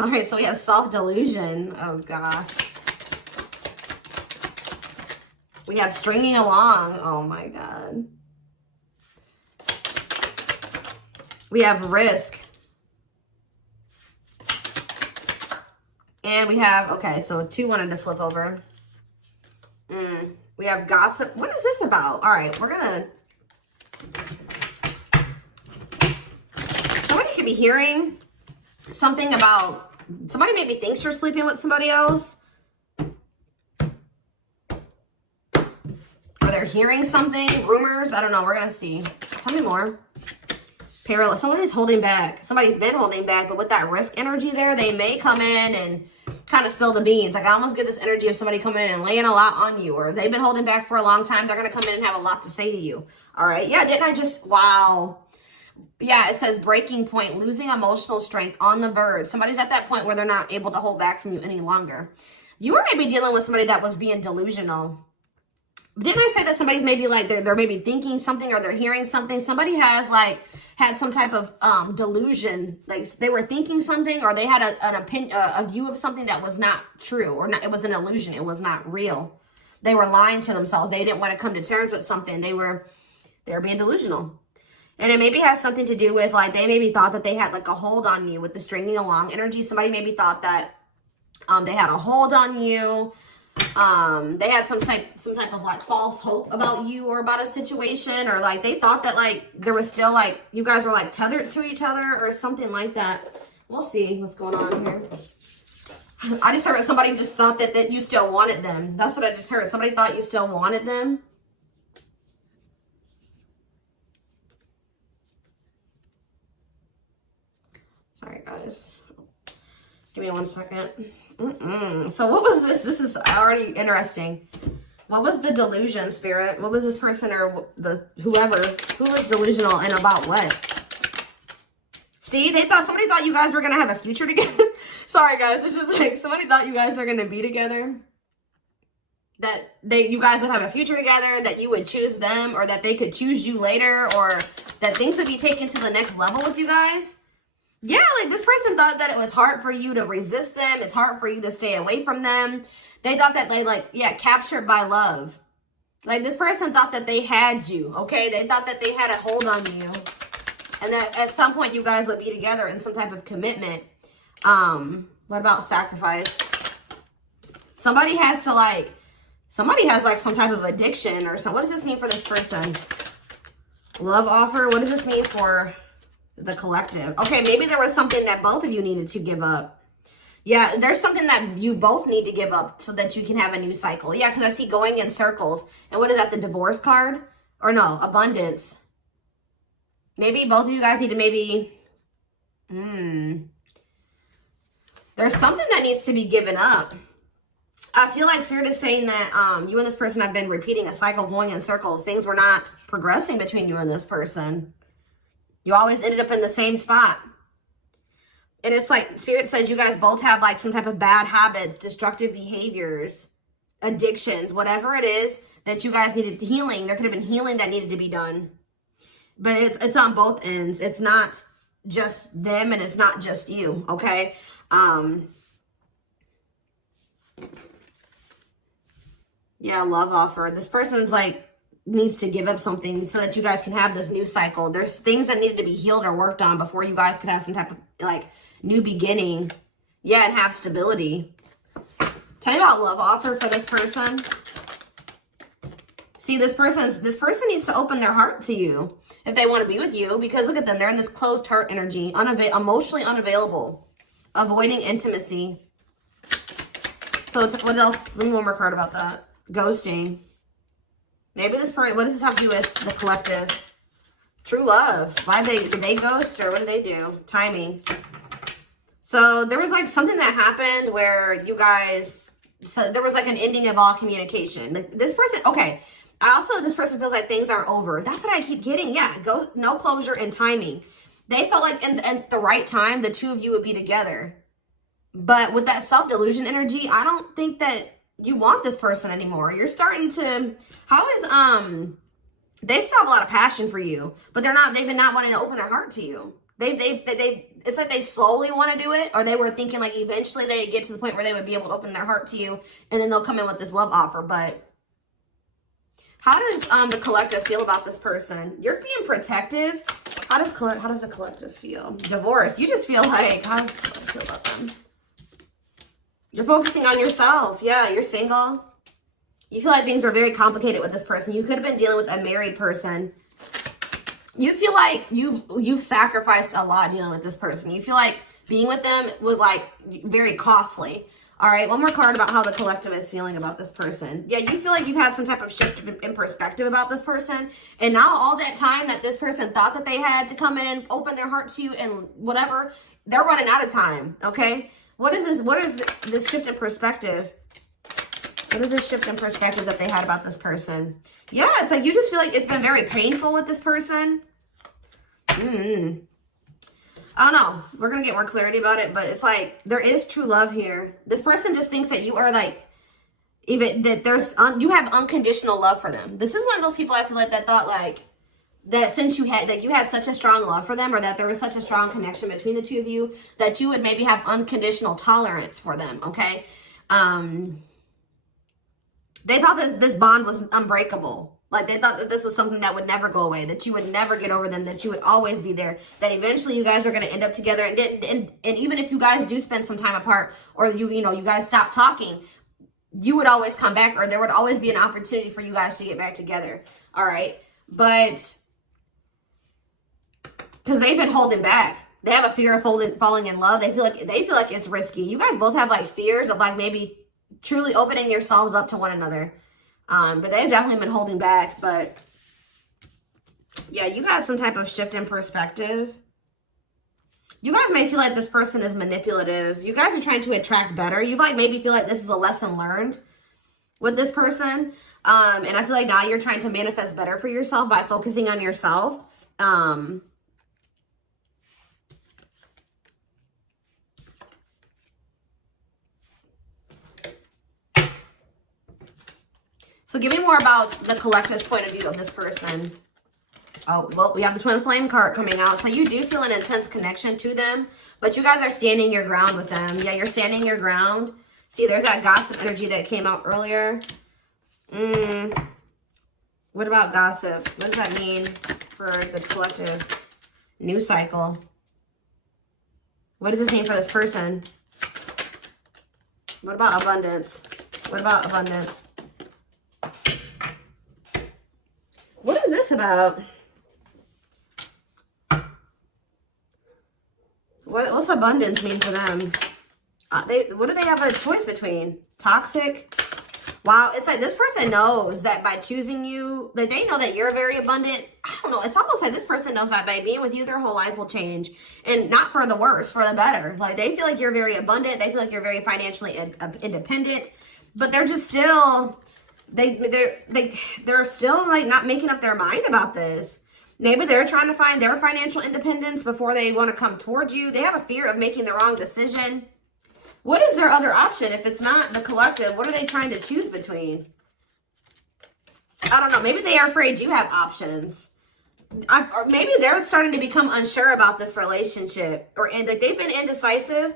All right, so we have self-delusion. Oh, gosh. We have stringing along. Oh, my God. We have risk. And we have, okay, so 2 wanted to flip over. We have gossip. What is this about? All right, we're going to... Somebody could be hearing something about... Somebody maybe thinks you're sleeping with somebody else. Or they're hearing something. Rumors. I don't know. We're going to see. Tell me more. Parallel. Somebody's holding back. Somebody's been holding back. But with that risk energy there, they may come in and kind of spill the beans. Like, I almost get this energy of somebody coming in and laying a lot on you. Or if they've been holding back for a long time, they're going to come in and have a lot to say to you. All right. Yeah, didn't I just... Wow. Yeah, it says breaking point, losing emotional strength, on the verge. Somebody's at that point where they're not able to hold back from you any longer. You are maybe dealing with somebody that was being delusional. Didn't I say that somebody's maybe like, they're maybe thinking something or they're hearing something? Somebody has like had some type of delusion. Like they were thinking something or they had an opinion, a view of something that was not true or not, it was an illusion. It was not real. They were lying to themselves. They didn't want to come to terms with something. They were being delusional. And it maybe has something to do with like, they maybe thought that they had like a hold on you with the stringing along energy. Somebody maybe thought that they had a hold on you. They had some type of like false hope about you or about a situation, or like they thought that like there was still like you guys were like tethered to each other or something like that. We'll see what's going on here. I just heard somebody just thought that you still wanted them. That's what I just heard. Somebody thought you still wanted them. Sorry, guys. Give me 1 second. So what was this? This is already interesting. What was the delusion, Spirit? What was this person or whoever who was delusional and about what? See, somebody thought you guys were gonna have a future together. Sorry, guys. It's just like somebody thought you guys were gonna be together. That you guys would have a future together. That you would choose them, or that they could choose you later, or that things would be taken to the next level with you guys. Yeah, like this person thought that it was hard for you to resist them. It's hard for you to stay away from them. They thought that they captured by love. Like this person thought that they had you, okay? They thought that they had a hold on you. And that at some point you guys would be together in some type of commitment. What about sacrifice? Somebody has like some type of addiction or something. What does this mean for this person? Love offer. What does this mean for the collective? Okay, maybe there was something that both of you needed to give up. Yeah, there's something that you both need to give up so that you can have a new cycle. Yeah, because I see going in circles. And what is that, the divorce card? Or no, abundance. Maybe both of you guys need to maybe... There's something that needs to be given up. I feel like Spirit is saying that you and this person have been repeating a cycle, going in circles. Things were not progressing between you and this person. You always ended up in the same spot. And it's like Spirit says you guys both have like some type of bad habits, destructive behaviors, addictions, whatever it is that you guys needed healing. There could have been healing that needed to be done. But it's on both ends. It's not just them and it's not just you, okay? Yeah, love offer. This person's like needs to give up something so that you guys can have this new cycle. There's things that needed to be healed or worked on before you guys could have some type of like new beginning. Yeah, and have stability. Tell me about love offer for this person. See, this person needs to open their heart to you if they want to be with you, because look at them. They're in this closed heart energy, emotionally unavailable, avoiding intimacy. So what else? Give me one more card about that. Ghosting. Maybe this person, what does this have to do with the collective? True love. Did they ghost or what did they do? Timing. So there was like something that happened where you guys, so there was like an ending of all communication. Like this person, okay. This person feels like things aren't over. That's what I keep getting. Yeah, no closure and timing. They felt like at the right time, the two of you would be together. But with that self-delusion energy, I don't think that you want this person anymore. You're starting to, they still have a lot of passion for you, but they've been not wanting to open their heart to you. They've it's like they slowly want to do it, or they were thinking like eventually they get to the point where they would be able to open their heart to you, and then they'll come in with this love offer. But how does the collective feel about this person? You're being protective. How does the collective feel? Divorce. You just feel like, how does the collective feel about them? You're focusing on yourself. Yeah, you're single. You feel like things are very complicated with this person. You could have been dealing with a married person. You feel like you've sacrificed a lot dealing with this person. You feel like being with them was like very costly. All right, one more card about how the collective is feeling about this person. Yeah, you feel like you've had some type of shift in perspective about this person. And now all that time that this person thought that they had to come in and open their heart to you and whatever, they're running out of time, okay? What is this? What is this shift in perspective? What is this shift in perspective that they had about this person? Yeah, it's like you just feel like it's been very painful with this person. I don't know. We're going to get more clarity about it, but it's like there is true love here. This person just thinks that you are like, even that you have unconditional love for them. This is one of those people I feel like that thought like, that since you had such a strong love for them, or that there was such a strong connection between the two of you, that you would maybe have unconditional tolerance for them, okay? They thought this bond was unbreakable. Like, they thought that this was something that would never go away, that you would never get over them, that you would always be there, that eventually you guys are going to end up together. And even if you guys do spend some time apart, or you guys stop talking, you would always come back, or there would always be an opportunity for you guys to get back together. All right. But because they've been holding back. They have a fear of falling in love. They feel like it's risky. You guys both have like fears of like maybe truly opening yourselves up to one another. But they've definitely been holding back. But yeah, you've had some type of shift in perspective. You guys may feel like this person is manipulative. You guys are trying to attract better. You might maybe feel like this is a lesson learned with this person. And I feel like now you're trying to manifest better for yourself by focusing on yourself. So give me more about the collective's point of view of this person. Oh, well, we have the Twin Flame card coming out. So you do feel an intense connection to them, but you guys are standing your ground with them. Yeah, you're standing your ground. See, there's that gossip energy that came out earlier. What about gossip? What does that mean for the collective? New cycle. What does this mean for this person? What about abundance? What about abundance? What is this about? What's abundance mean for them? What do they have a choice between? Toxic? Wow, it's like this person knows that by choosing you, that they know that you're very abundant. I don't know. It's almost like this person knows that by being with you, their whole life will change. And not for the worse, for the better. Like, they feel like you're very abundant. They feel like you're very financially independent. But they're just still... They're still like not making up their mind about this. Maybe they're trying to find their financial independence before they want to come towards you. They have a fear of making the wrong decision. What is their other option if it's not the collective? What are they trying to choose between? I don't know. Maybe they are afraid you have options. Or maybe they're starting to become unsure about this relationship, and like they've been indecisive.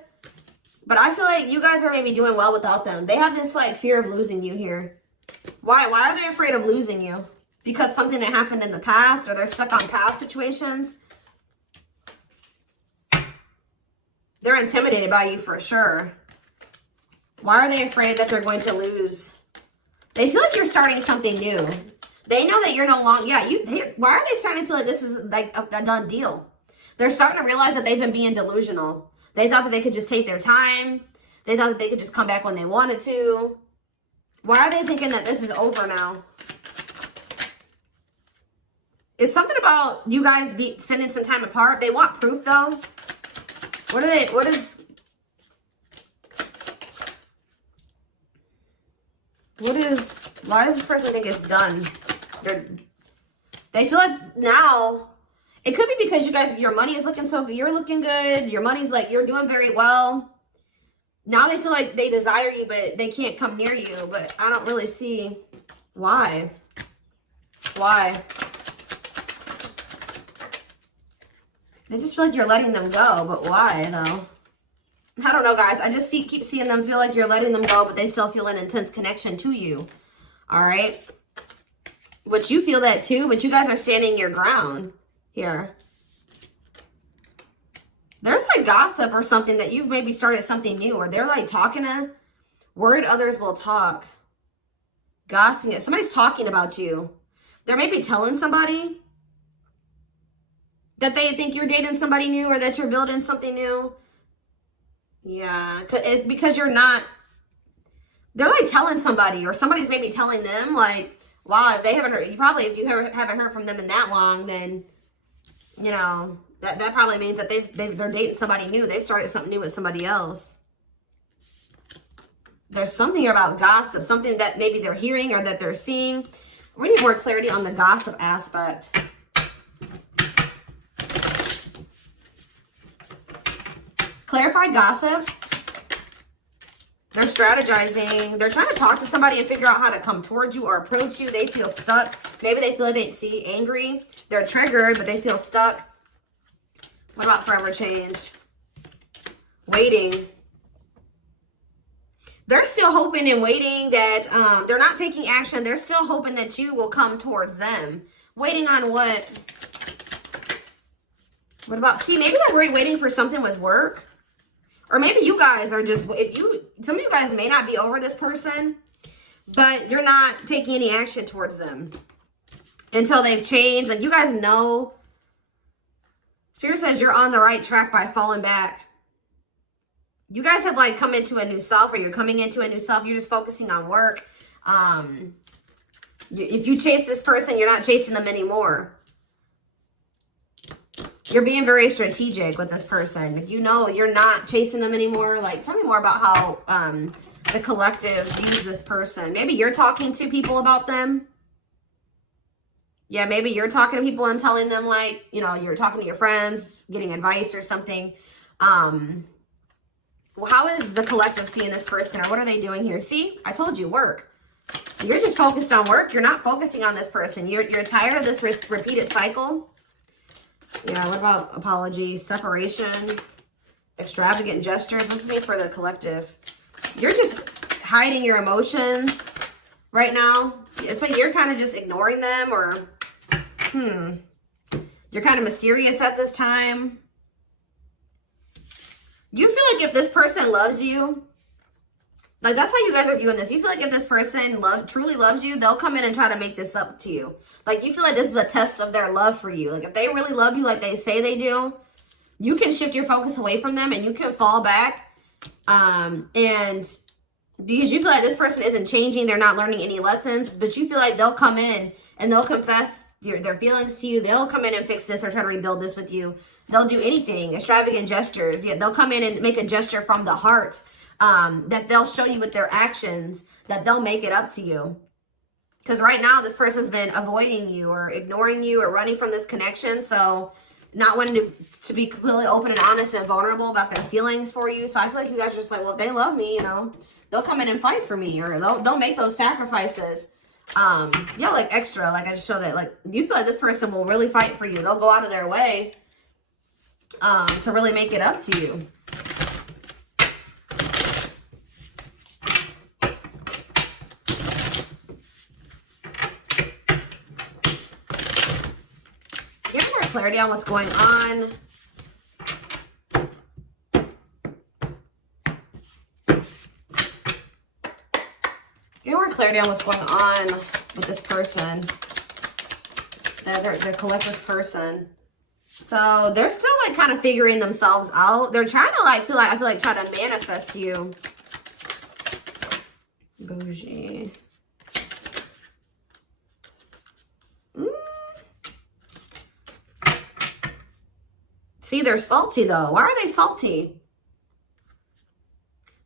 But I feel like you guys are maybe doing well without them. They have this like fear of losing you here. Why are they afraid of losing you? Because something that happened in the past, or they're stuck on past situations? They're intimidated by you for sure. Why are they afraid that they're going to lose? They feel like you're starting something new. They know that you're no longer, why are they starting to feel like this is like a done deal? They're starting to realize that they've been being delusional. They thought that they could just take their time. They thought that they could just come back when they wanted to. Why are they thinking that this is over now? It's something about you guys spending some time apart. They want proof though. Why does this person think it's done? They feel like now, it could be because you guys, your money is looking so good. You're looking good. Your money's like, you're doing very well. Now they feel like they desire you, but they can't come near you. But I don't really see why. Why? They just feel like you're letting them go, but why though? I don't know, guys. I just keep seeing them feel like you're letting them go, but they still feel an intense connection to you. All right? Which you feel that too, but you guys are standing your ground here. There's like gossip or something that you've maybe started something new, or they're like talking to, word others will talk. Gossiping. Somebody's talking about you. They're maybe telling somebody that they think you're dating somebody new or that you're building something new. Yeah, because you're not, they're like telling somebody, or somebody's maybe telling them like, wow, if they haven't heard, if you haven't heard from them in that long, then, you know, that probably means that they're dating somebody new. They started something new with somebody else. There's something here about gossip, something that maybe they're hearing or that they're seeing. We need more clarity on the gossip aspect. Clarify gossip. They're strategizing. They're trying to talk to somebody and figure out how to come towards you or approach you. They feel stuck. Maybe they feel like they see angry. They're triggered, but they feel stuck. What about forever change? Waiting. They're still hoping and waiting that they're not taking action. They're still hoping that you will come towards them. Waiting on what? What about, see, maybe they're waiting for something with work. Or maybe you guys are just, some of you guys may not be over this person, but you're not taking any action towards them until they've changed. Like, you guys know, Spirit says you're on the right track by falling back. You guys have like come into a new self, or you're coming into a new self. You're just focusing on work. If you chase this person, you're not chasing them anymore. You're being very strategic with this person. You know, you're not chasing them anymore. Like, tell me more about how the collective views this person. Maybe you're talking to people about them. Yeah, maybe you're talking to people and telling them, like, you know, you're talking to your friends, getting advice or something. Well, how is the collective seeing this person, or what are they doing here? See, I told you, work. You're just focused on work. You're not focusing on this person. You're tired of this repeated cycle. Yeah, what about apologies, separation, extravagant gestures? What's this mean for the collective? You're just hiding your emotions right now. It's like you're kind of just ignoring them, or you're kind of mysterious at this time. You feel like if this person loves you, like, that's how you guys are viewing this. You feel like if this person truly loves you, they'll come in and try to make this up to you. Like, you feel like this is a test of their love for you. Like, if they really love you like they say they do, you can shift your focus away from them and you can fall back. And because you feel like this person isn't changing, they're not learning any lessons, but you feel like they'll come in and they'll confess their feelings to you. They'll come in and fix this or try to rebuild this with you. They'll do anything, extravagant gestures. Yeah, they'll come in and make a gesture from the heart. That they'll show you with their actions, that they'll make it up to you. Because right now, this person's been avoiding you or ignoring you or running from this connection. So not wanting to be completely open and honest and vulnerable about their feelings for you. So I feel like you guys are just like, well, if they love me, you know, they'll come in and fight for me, or they'll make those sacrifices. Yeah, like extra. Like, I just show that, like, you feel like this person will really fight for you. They'll go out of their way to really make it up to you. Clarity on what's going on. Get more clarity on what's going on with this person. Their collective person. So they're still like kind of figuring themselves out. They're trying to like I feel like try to manifest you. Bougie. See, they're salty though. Why are they salty?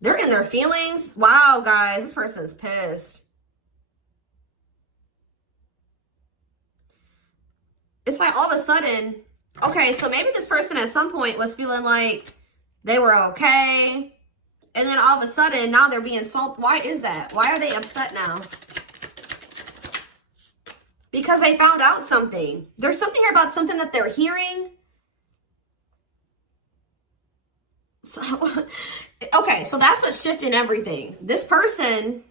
They're in their feelings. Wow, guys, this person's pissed. It's like all of a sudden, okay, so maybe this person at some point was feeling like they were okay. And then all of a sudden, now they're being salty. Why is that? Why are they upset now? Because they found out something. There's something here about something that they're hearing. So, okay, so that's what's shifting everything. This person,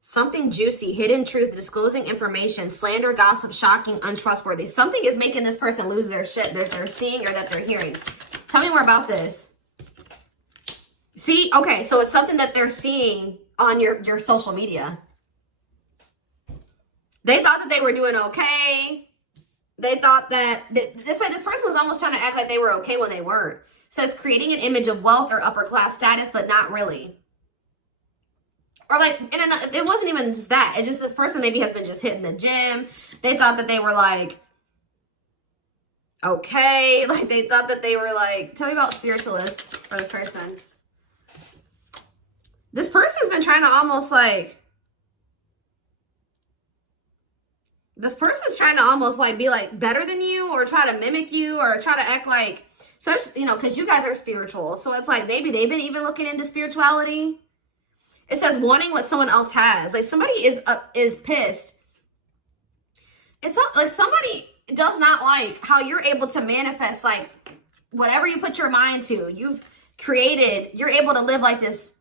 something juicy, hidden truth, disclosing information, slander, gossip, shocking, untrustworthy. Something is making this person lose their shit that they're seeing or that they're hearing. Tell me more about this. See, okay, so it's something that they're seeing on your social media. They thought that they were doing okay. They thought that, this person was almost trying to act like they were okay when they weren't. It says creating an image of wealth or upper class status, but not really. Or like, it wasn't even just that. It just, this person maybe has been just hitting the gym. They thought that they were like, okay. Like they thought that they were like, tell me about spiritualists for this person. This person's been trying to almost like, this person's trying to almost like be like better than you or try to mimic you or try to act like, you know, because you guys are spiritual. So it's like maybe they've been even looking into spirituality. It says wanting what someone else has. Like somebody is pissed. It's not like somebody does not like how you're able to manifest like whatever you put your mind to. You've created, you're able to live like this.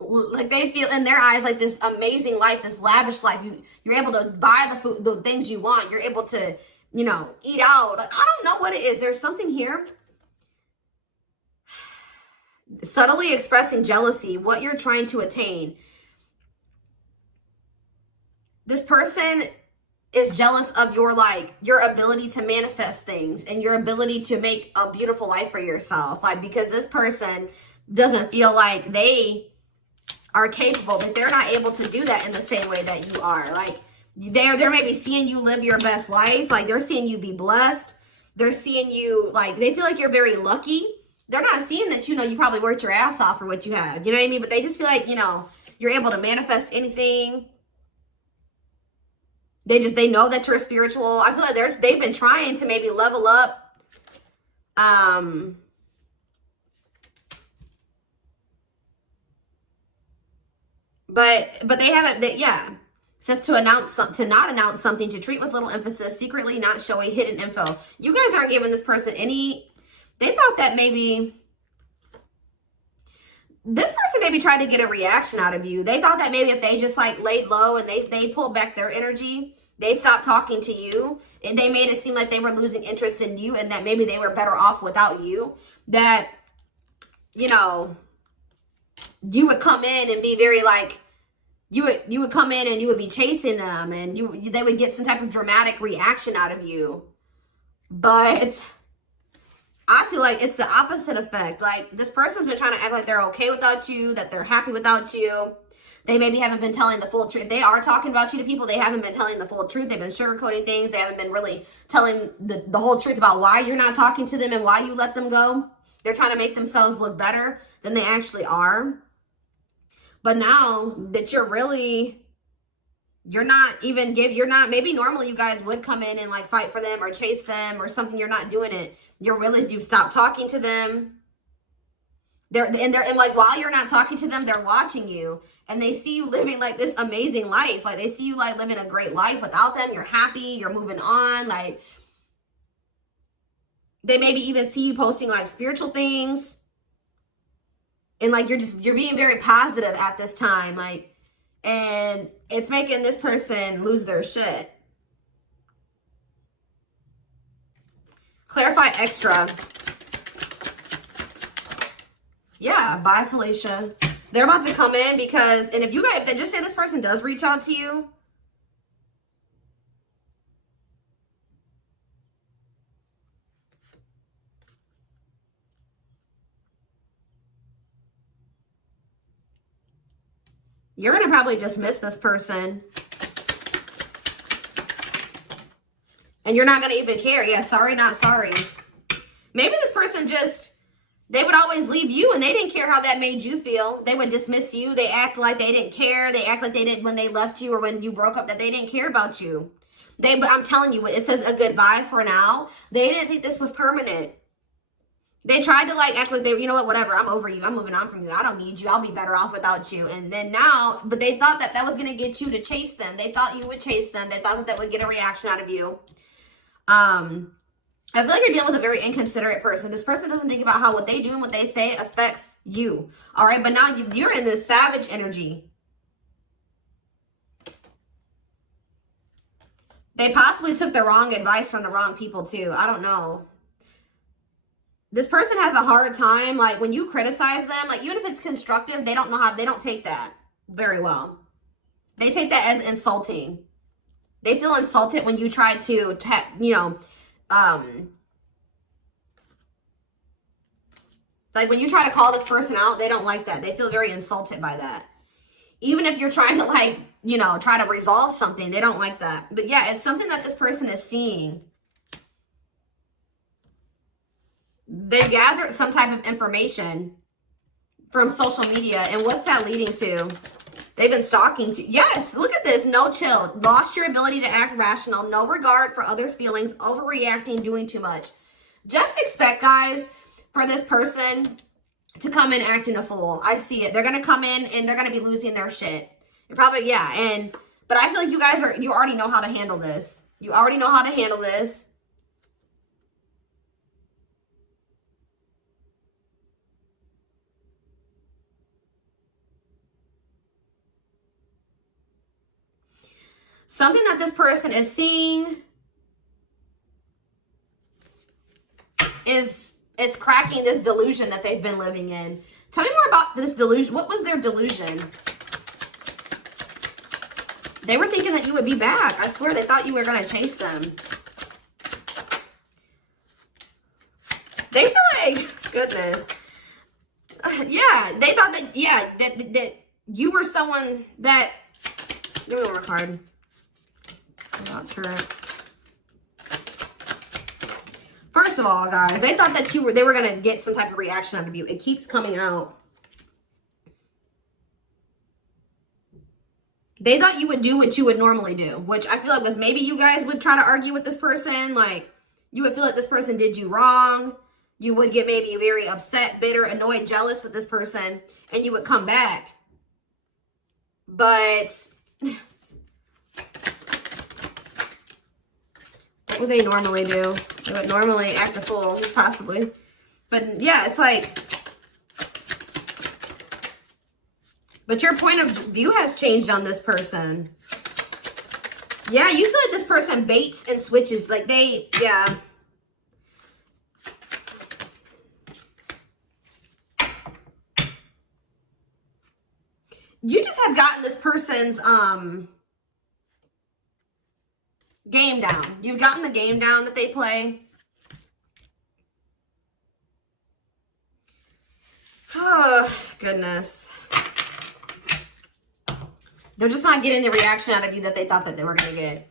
Like they feel in their eyes like this amazing life, this lavish life. You're able to buy the food, the things you want. You're able to, you know, eat out. Like, I don't know what it is. There's something here. Subtly expressing jealousy, what you're trying to attain. This person is jealous of your your ability to manifest things and your ability to make a beautiful life for yourself. Like because this person doesn't feel like they are capable, but they're not able to do that in the same way that you are. Like they're maybe seeing you live your best life. Like they're seeing you be blessed. They're seeing you like, they feel like you're very lucky. They're not seeing that, you know, you probably worked your ass off for what you have. You know what I mean? But they just feel like, you know, you're able to manifest anything. They know that you're spiritual. I feel like they've been trying to maybe level up. But they haven't, yeah. It says to not announce something, to treat with little emphasis, secretly not showing hidden info. You guys aren't giving this person any, they thought that maybe, this person maybe tried to get a reaction out of you. They thought that maybe if they just like laid low and they pulled back their energy, they stopped talking to you and they made it seem like they were losing interest in you and that maybe they were better off without you. That, you know, you would come in and be very like, you would come in and you would be chasing them and they would get some type of dramatic reaction out of you. But I feel like it's the opposite effect. Like this person's been trying to act like they're okay without you, that they're happy without you. They maybe haven't been telling the full truth. They are talking about you to people. They haven't been telling the full truth. They've been sugarcoating things. They haven't been really telling the whole truth about why you're not talking to them and why you let them go. They're trying to make themselves look better than they actually are. But now that you're not, maybe normally you guys would come in and like fight for them or chase them or something. You're not doing it. You've stopped talking to them. And like while you're not talking to them, they're watching you and they see you living like this amazing life. Like they see you like living a great life without them. You're happy, you're moving on. Like they maybe even see you posting like spiritual things. And like you're being very positive at this time. Like, and it's making this person lose their shit. Clarify extra. Yeah, bye, Felicia. They're about to come in because, and if you guys, just say this person does reach out to you. You're going to probably dismiss this person. And you're not going to even care. Yeah, sorry, not sorry. Maybe this person just, they would always leave you and they didn't care how that made you feel. They would dismiss you. They act like they didn't care. They act like they didn't when they left you or when you broke up, that they didn't care about you. But I'm telling you, it says a goodbye for now. They didn't think this was permanent. They tried to like act like they, you know what, whatever, I'm over you. I'm moving on from you. I don't need you. I'll be better off without you. And then now, but they thought that was going to get you to chase them. They thought you would chase them. They thought that would get a reaction out of you. I feel like you're dealing with a very inconsiderate person. This person doesn't think about how what they do and what they say affects you. All right, but now you're in this savage energy. They possibly took the wrong advice from the wrong people too. I don't know. This person has a hard time, like when you criticize them, like even if it's constructive, they don't know how, they don't take that very well. They take that as insulting. They feel insulted when you try to, you know, like when you try to call this person out, they don't like that. They feel very insulted by that. Even if you're trying to, like, you know, try to resolve something, they don't like that. But yeah, it's something that this person is seeing. They've gathered some type of information from social media. And what's that leading to? They've been stalking to. Yes, look at this. No chill. Lost your ability to act rational. No regard for others' feelings. Overreacting. Doing too much. Just expect, guys, for this person to come in acting a fool. I see it. They're going to come in and they're going to be losing their shit. You're probably, yeah. But I feel like you guys you already know how to handle this. You already know how to handle this. Something that this person is seeing is cracking this delusion that they've been living in. Tell me more about this delusion. What was their delusion? They were thinking that you would be back. I swear they thought you were going to chase them. They feel like, goodness. Yeah, they thought that, yeah, that you were someone that, give me one more card. Not sure. First of all, guys, they thought that they were going to get some type of reaction out of you. It keeps coming out. They thought you would do what you would normally do, which I feel like was maybe you guys would try to argue with this person. Like, you would feel like this person did you wrong. You would get maybe very upset, bitter, annoyed, jealous with this person, and you would come back. But what would they normally do? They would normally act a fool, possibly. But yeah, it's like, but your point of view has changed on this person. Yeah, you feel like this person baits and switches. Like yeah. You just have gotten this person's, game down. You've gotten the game down that they play. Oh, goodness. They're just not getting the reaction out of you that they thought that they were going to get.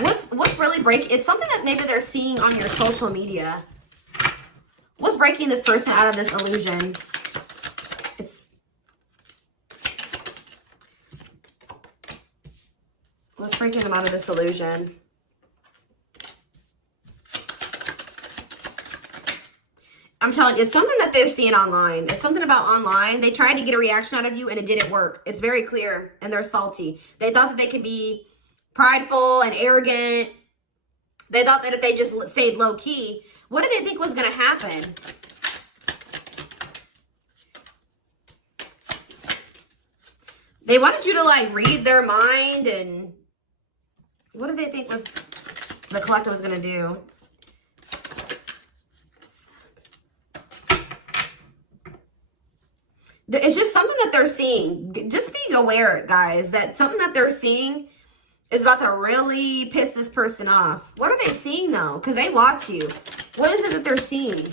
What's really breaking? It's something that maybe they're seeing on your social media. What's breaking this person out of this illusion? What's breaking them out of this illusion? I'm telling you, it's something that they've seen online. It's something about online. They tried to get a reaction out of you and it didn't work. It's very clear and they're salty. They thought that they could be prideful and arrogant. They thought that if they just stayed low key, what did they think was going to happen? They wanted you to like read their mind, and what did they think was the collector was going to do? It's just something that they're seeing. Just being aware, guys, that something that they're seeing is about to really piss this person off. What are they seeing, though? Because they watch you. What is it that they're seeing?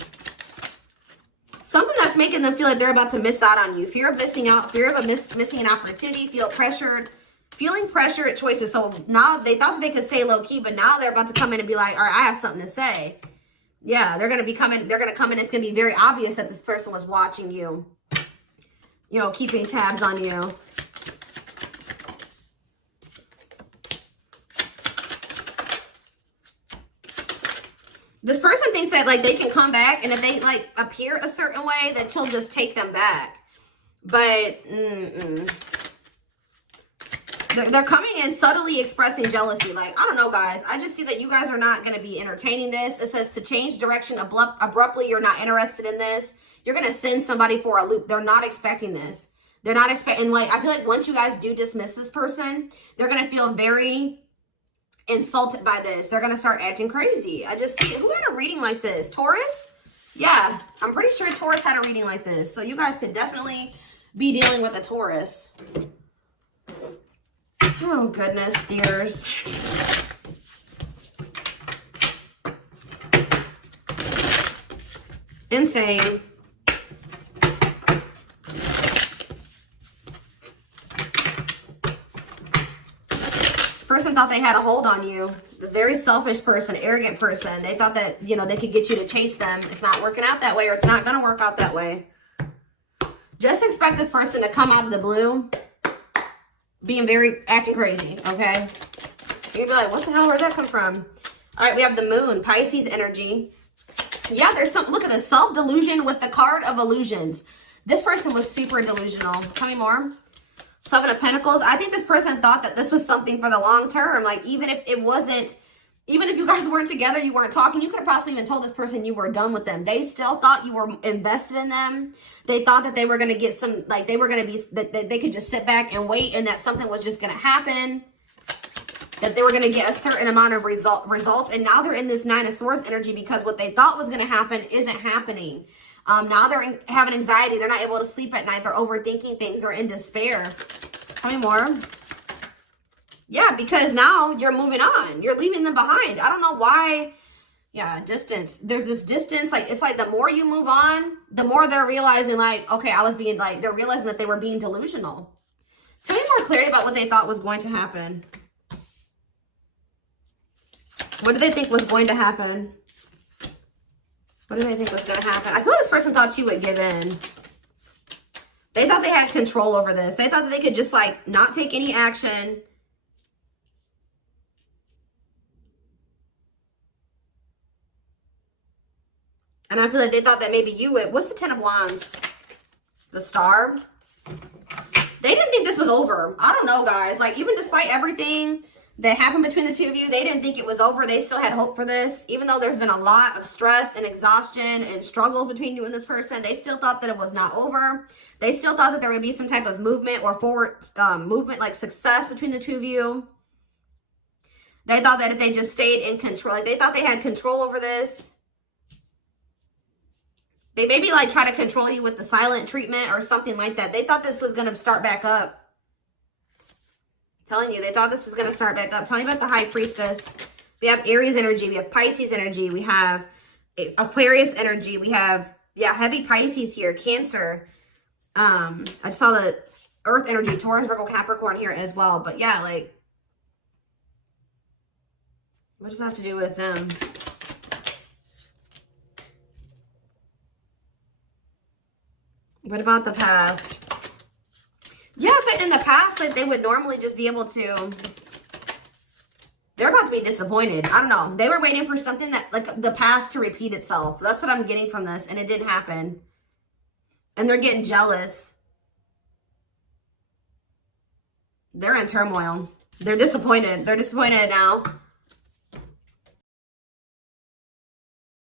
Something that's making them feel like they're about to miss out on you. Fear of missing out. Fear of missing an opportunity. Feel pressured. Feeling pressure at choices. So now they thought that they could stay low-key, but now they're about to come in and be like, all right, I have something to say. Yeah, they're going to be coming. They're going to come in. It's going to be very obvious that this person was watching you. You know, keeping tabs on you. This person thinks that, like, they can come back, and if they, like, appear a certain way, that she'll just take them back. But, They're coming in subtly expressing jealousy. Like, I don't know, guys. I just see that you guys are not going to be entertaining this. It says to change direction abruptly. You're not interested in this. You're going to send somebody for a loop. They're not expecting this. They're not expecting, like, I feel like once you guys do dismiss this person, they're going to feel very insulted by this. They're going to start acting crazy. I just see, who had a reading like this? Taurus? Yeah, I'm pretty sure Taurus had a reading like this. So you guys could definitely be dealing with a Taurus. Oh, goodness, dears. Insane. This person thought they had a hold on you. This very selfish person, arrogant person. They thought that, you know, they could get you to chase them. It's not working out that way, or it's not going to work out that way. Just expect this person to come out of the blue being acting crazy, okay? You'd be like, what the hell, where'd that come from? All right, we have the moon, Pisces energy. Yeah, there's some, look at the self-delusion with the card of illusions. This person was super delusional. Tell me more. Seven of Pentacles. I think this person thought that this was something for the long term. Like, even if it wasn't, even if you guys weren't together, you weren't talking, you could have possibly even told this person you were done with them. They still thought you were invested in them. They thought that they were going to get some, like, they were going to be, that they could just sit back and wait, and that something was just going to happen. That they were going to get a certain amount of results. And now they're in this Nine of Swords energy because what they thought was going to happen isn't happening. Now they're having anxiety. They're not able to sleep at night. They're overthinking things. They're in despair. Tell me more. Yeah, because now you're moving on. You're leaving them behind. I don't know why. Yeah, distance. There's this distance. Like, it's like the more you move on, the more they're realizing, like, okay, I was being, like, they're realizing that they were being delusional. Tell me more clarity about what they thought was going to happen. What do they think was going to happen? What do they think was going to happen? I feel like this person thought you would give in. They thought they had control over this. They thought that they could just, like, not take any action. And I feel like they thought that maybe you would. What's the Ten of Wands? The Star? They didn't think this was over. I don't know, guys. Like, even despite everything that happened between the two of you, they didn't think it was over. They still had hope for this. Even though there's been a lot of stress and exhaustion and struggles between you and this person, they still thought that it was not over. They still thought that there would be some type of movement or forward movement, like success between the two of you. They thought that if they just stayed in control, like they thought they had control over this. They maybe like try to control you with the silent treatment or something like that. They thought this was going to start back up. Telling you, they thought this was going to start back up. Tell me about the High Priestess. We have Aries energy. We have Pisces energy. We have Aquarius energy. We have, yeah, heavy Pisces here. Cancer. I just saw the Earth energy. Taurus, Virgo, Capricorn here as well. But yeah, like, what does that have to do with them? What about the past? Yes, in the past, like, they would normally just be able to, they're about to be disappointed. I don't know. They were waiting for something that, like, the past to repeat itself. That's what I'm getting from this, and it didn't happen. And they're getting jealous. They're in turmoil. They're disappointed. They're disappointed now.